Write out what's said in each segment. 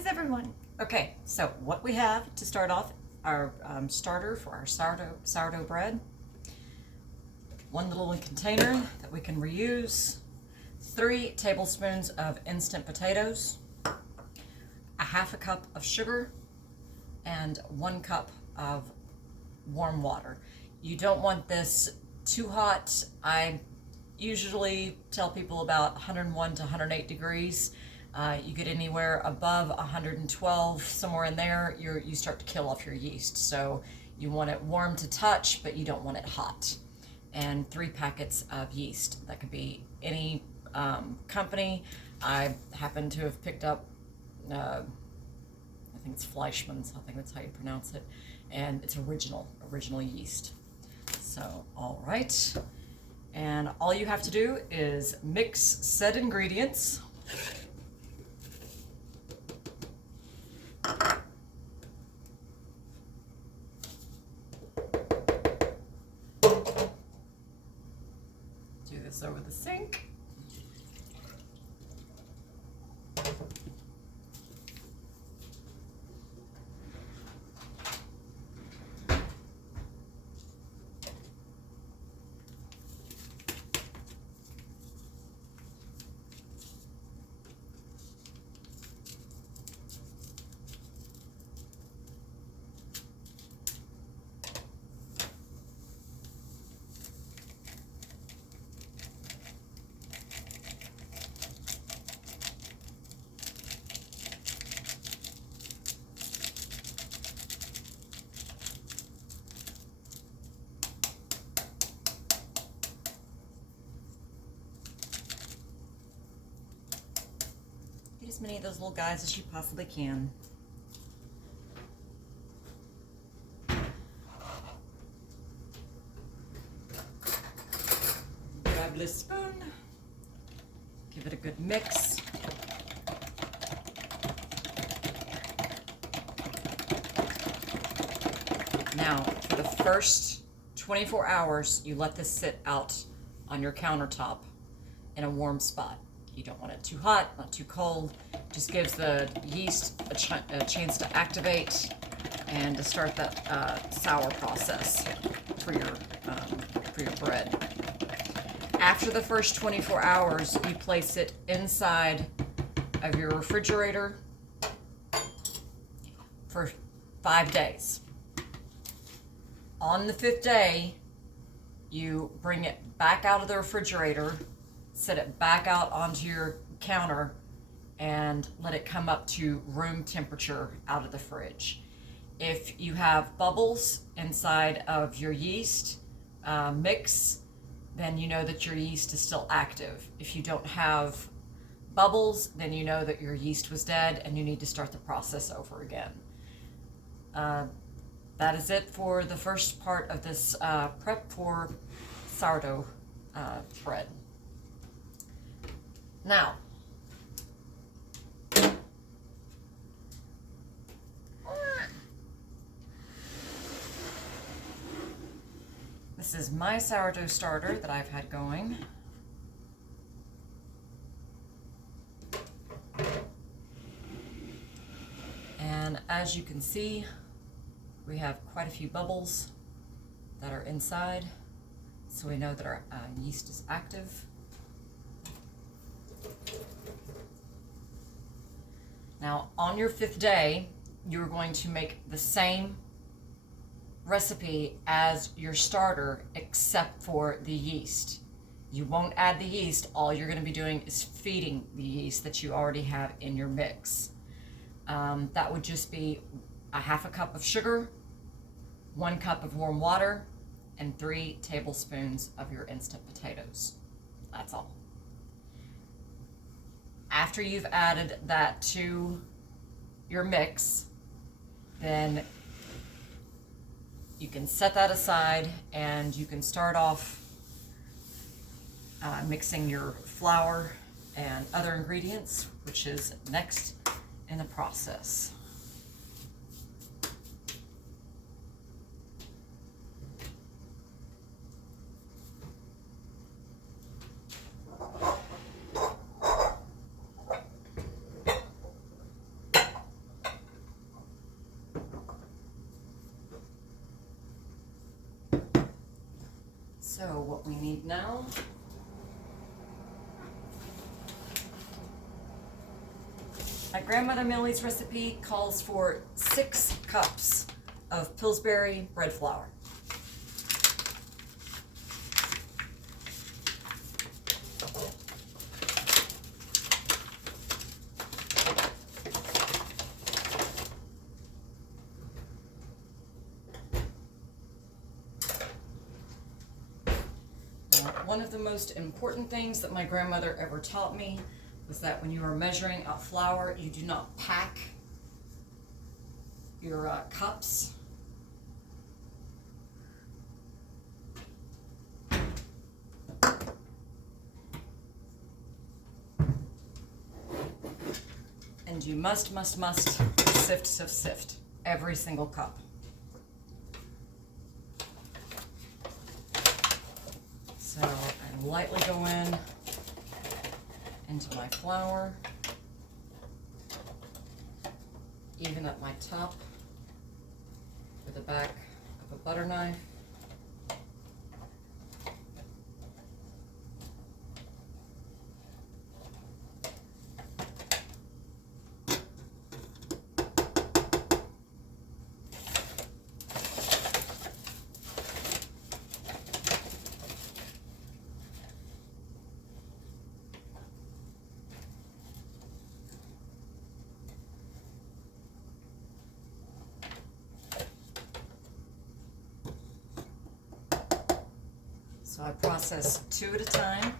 is everyone? Okay, so what we have to start off, our starter for our sourdough bread. One little container that we can reuse. 3 tablespoons of instant potatoes. A half a cup of sugar. And 1 cup of warm water. You don't want this too hot. I usually tell people about 101 to 108 degrees. You get anywhere above 112, somewhere in there, you start to kill off your yeast. So you want it warm to touch, but you don't want it hot. And 3 packets of yeast. That could be any company. I happen to have picked up, I think it's Fleischmann's, I think that's how you pronounce it. And it's original yeast. So, all right. And all you have to do is mix said ingredients. Do this over the sink. Get as many of those little guys as you possibly can. Grab this spoon, give it a good mix. Now, for the first 24 hours, you let this sit out on your countertop in a warm spot. You don't want it too hot, not too cold. Just gives the yeast a chance to activate and to start that sour process for your bread. After the first 24 hours, you place it inside of your refrigerator for 5 days. On the 5th day, you bring it back out of the refrigerator, set it back out onto your counter, and let it come up to room temperature out of the fridge. If you have bubbles inside of your yeast mix, then you know that your yeast is still active. If you don't have bubbles, then you know that your yeast was dead and you need to start the process over again. That is it for the first part of this prep for sourdough bread. Now, this is my sourdough starter that I've had going. And as you can see, we have quite a few bubbles that are inside, so we know that our yeast is active. Now, on your 5th day, you're going to make the same recipe as your starter, except for the yeast. You won't add the yeast. All you're going to be doing is feeding the yeast that you already have in your mix. That would just be a half a cup of sugar, 1 cup of warm water, and 3 tablespoons of your instant potatoes. That's all. After you've added that to your mix, then you can set that aside and you can start off mixing your flour and other ingredients, which is next in the process. So what we need now my grandmother Millie's recipe calls for 6 cups of Pillsbury bread flour. One of the most important things that my grandmother ever taught me was that when you are measuring out flour, you do not pack your cups. And you must sift every single cup. So I lightly go into my flour, even at my top with the back of a butter knife. So I process 2 at a time.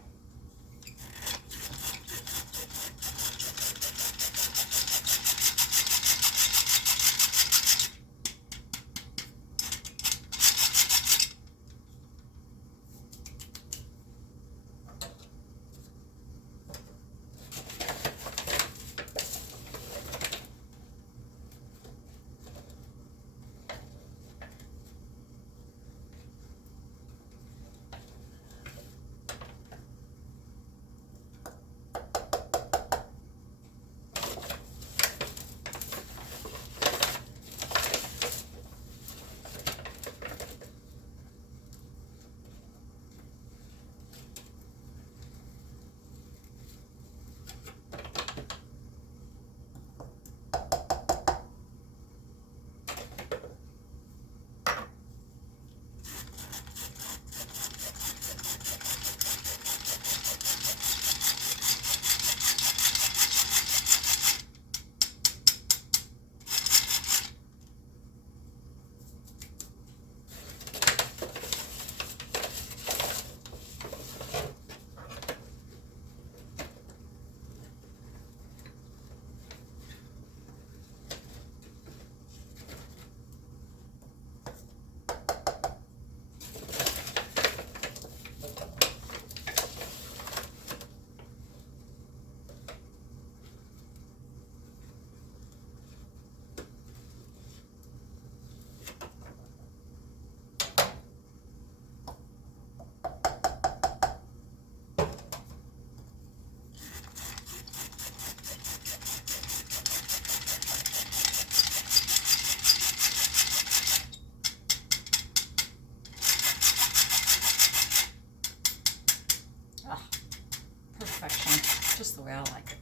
Just the way I like it.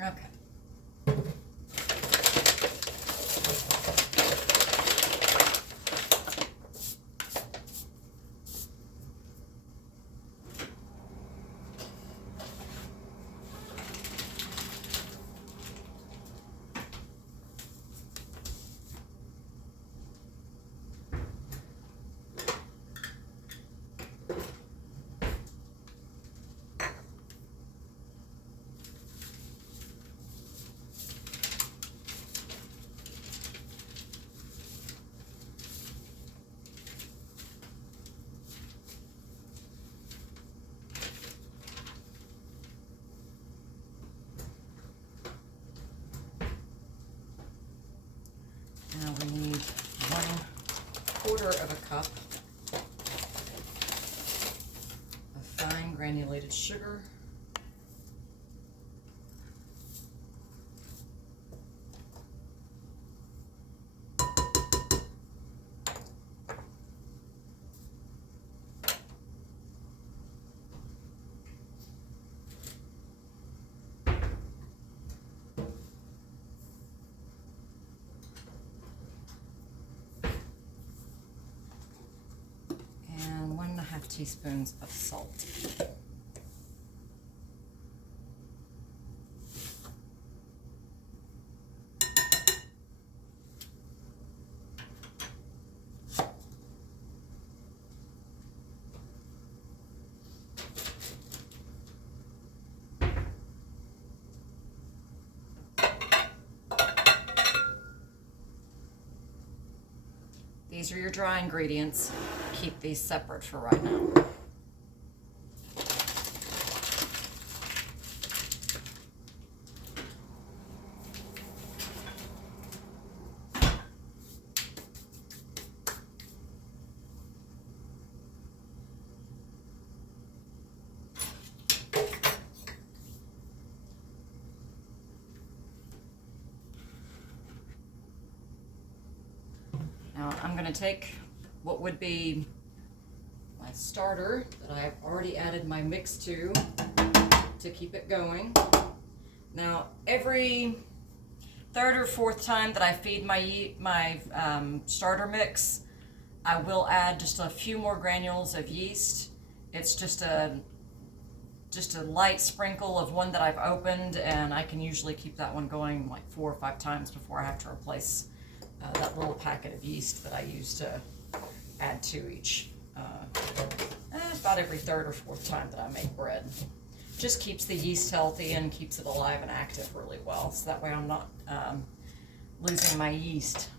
Okay. Now we need 1/4 of a cup of fine granulated sugar. 2.5 teaspoons of salt. These are your dry ingredients. Keep these separate for right now. Now I'm going to take what would be my starter that I've already added my mix to keep it going. Now every third or fourth time that I feed my starter mix, I will add just a few more granules of yeast. It's just a light sprinkle of one that I've opened, and I can usually keep that one going like 4 or 5 times before I have to replace that little packet of yeast that I use to add to each. About every third or fourth time that I make bread. Just keeps the yeast healthy and keeps it alive and active really well, so that way I'm not losing my yeast.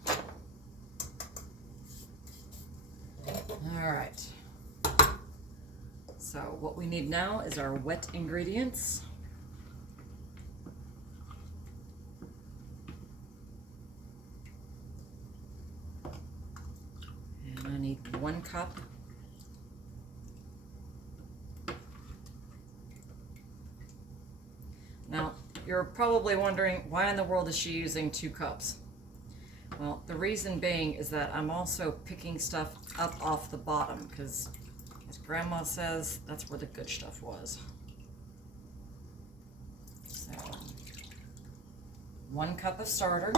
All right. So what we need now is our wet ingredients. And I need 1 cup. Now, you're probably wondering, why in the world is she using 2 cups? Well, the reason being is that I'm also picking stuff up off the bottom, because as Grandma says, that's where the good stuff was. So, 1 cup of starter.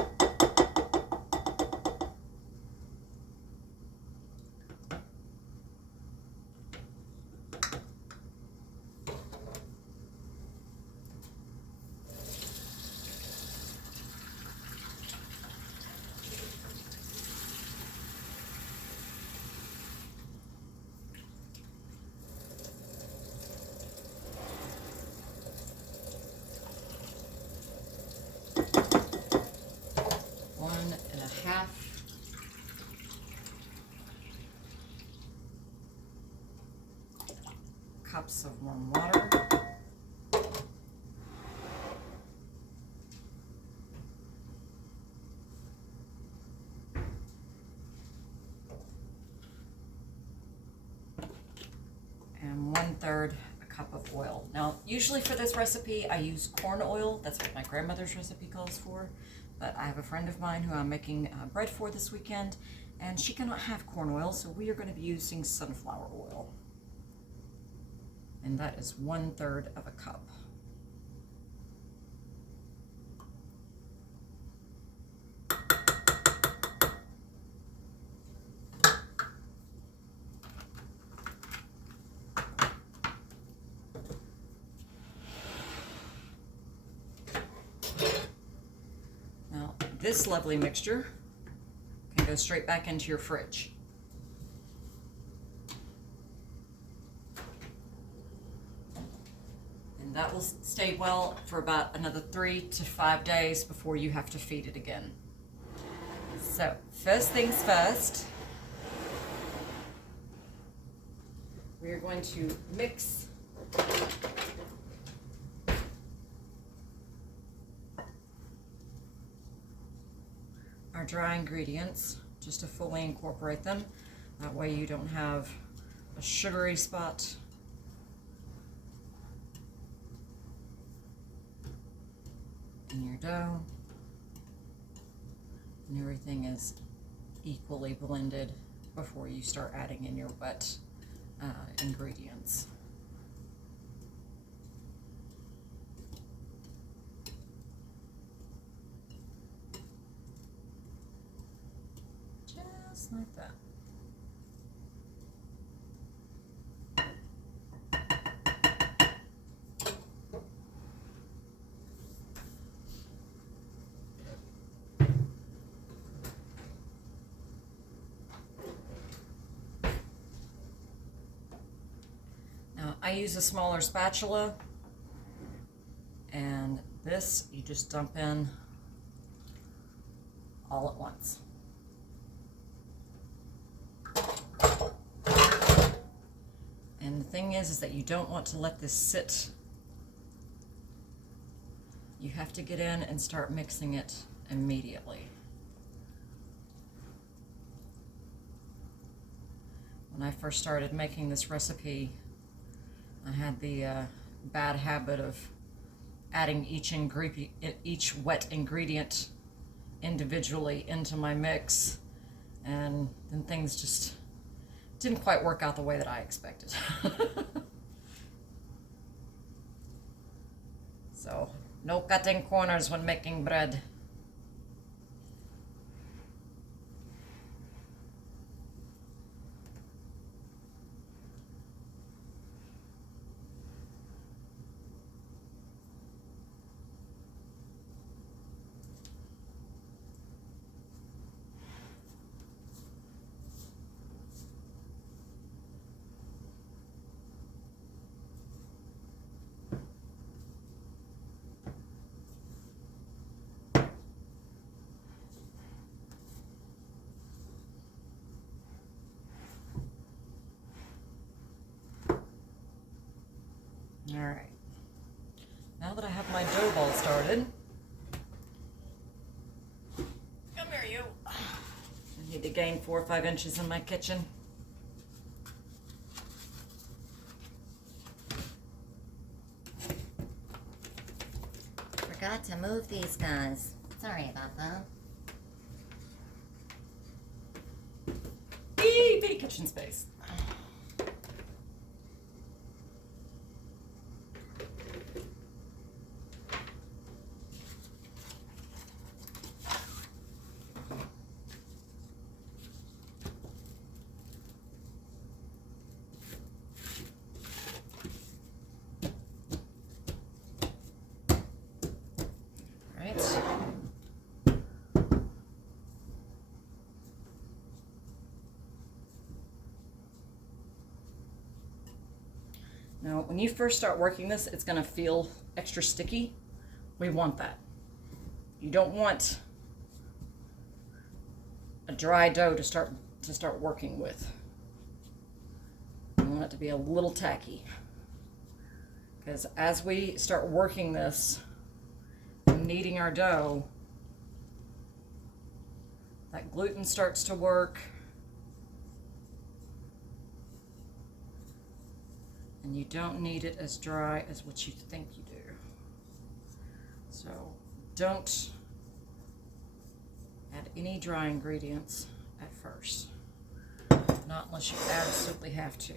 Cups of warm water. And 1/3 a cup of oil. Now, usually for this recipe, I use corn oil. That's what my grandmother's recipe calls for. But I have a friend of mine who I'm making bread for this weekend, and she cannot have corn oil, so we are going to be using sunflower oil. And that is 1/3 of a cup. Now, this lovely mixture can go straight back into your fridge. That will stay well for about another 3 to 5 days before you have to feed it again. So, first things first, we are going to mix our dry ingredients just to fully incorporate them. That way you don't have a sugary spot in your dough, and everything is equally blended before you start adding in your wet ingredients. Just like that. I use a smaller spatula, and this you just dump in all at once. And the thing is that you don't want to let this sit. You have to get in and start mixing it immediately. When I first started making this recipe, I had the bad habit of adding each wet ingredient individually into my mix, and then things just didn't quite work out the way that I expected. So, no cutting corners when making bread. All right, now that I have my dough ball started, come here you. I need to gain 4 or 5 inches in my kitchen. Forgot to move these guys. Sorry about that. Itty bitty kitchen space. Now, when you first start working this, it's going to feel extra sticky. We want that. You don't want a dry dough to start working with. You want it to be a little tacky. Because as we start working this and kneading our dough, that gluten starts to work. And you don't need it as dry as what you think you do. So don't add any dry ingredients at first. Not unless you absolutely have to.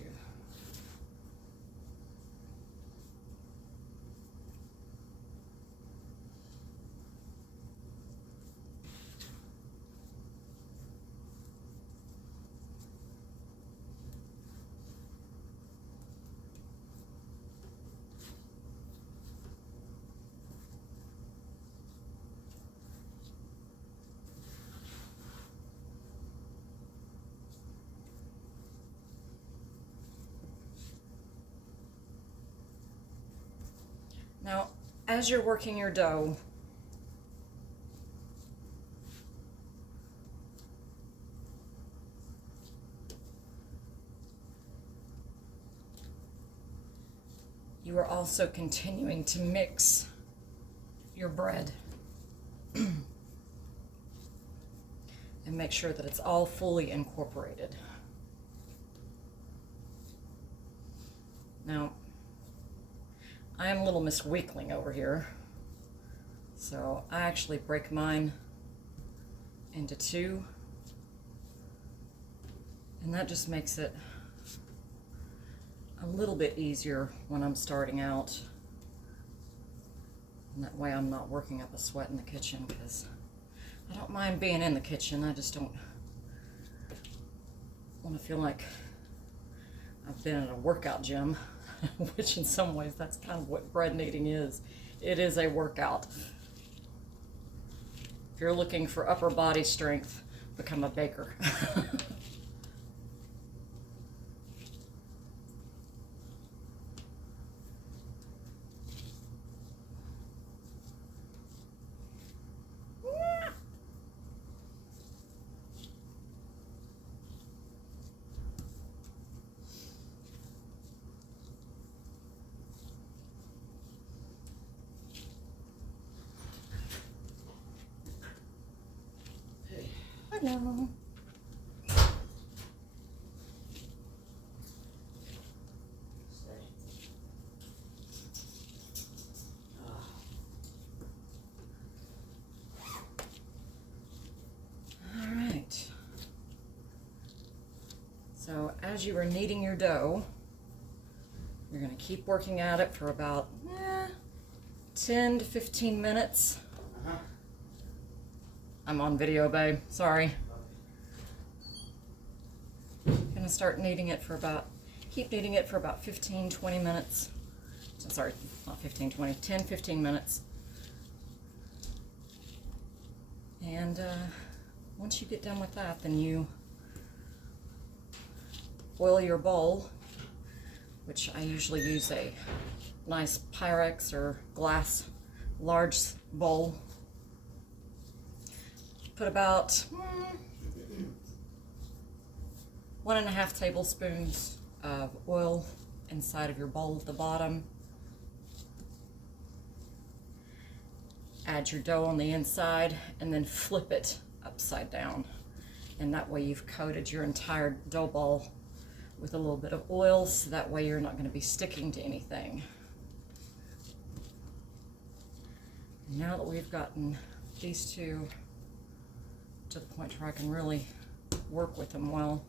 Now, as you're working your dough, you are also continuing to mix your bread and make sure that it's all fully incorporated. Now, I am little Miss Weakling over here, so I actually break mine into 2, and that just makes it a little bit easier when I'm starting out, and that way I'm not working up a sweat in the kitchen, because I don't mind being in the kitchen. I just don't want to feel like I've been at a workout gym. Which in some ways that's kind of what bread kneading is. It is a workout. If you're looking for upper body strength, become a baker. Hello. All right. So as you are kneading your dough, you're going to keep working at it for about 10 to 15 minutes. I'm on video, babe. Sorry. Gonna start kneading it for about, keep kneading it for about 15, 20 minutes. Sorry, not 15, 20, 10, 15 minutes. And once you get done with that, then you oil your bowl, which I usually use a nice Pyrex or glass large bowl. Put about 1.5 tablespoons of oil inside of your bowl at the bottom. Add your dough on the inside and then flip it upside down. And that way you've coated your entire dough ball with a little bit of oil, so that way you're not going to be sticking to anything. Now that we've gotten these two to the point where I can really work with them well,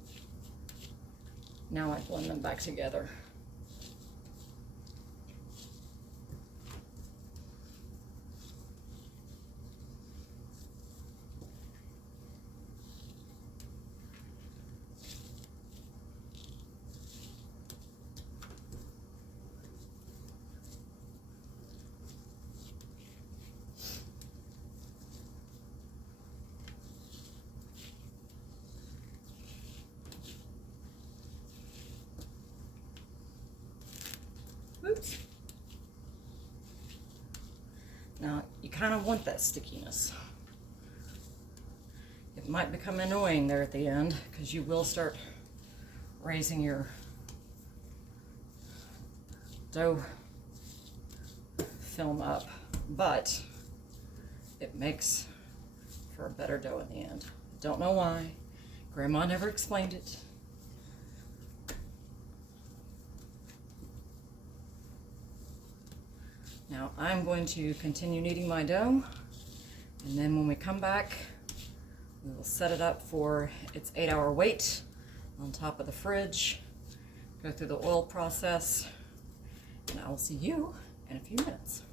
now I blend them back together. Oops. Now, you kind of want that stickiness. It might become annoying there at the end because you will start raising your dough film up, but it makes for a better dough in the end. Don't know why. Grandma never explained it. Now I'm going to continue kneading my dough, and then when we come back, we will set it up for its 8-hour wait on top of the fridge, go through the oil process, and I will see you in a few minutes.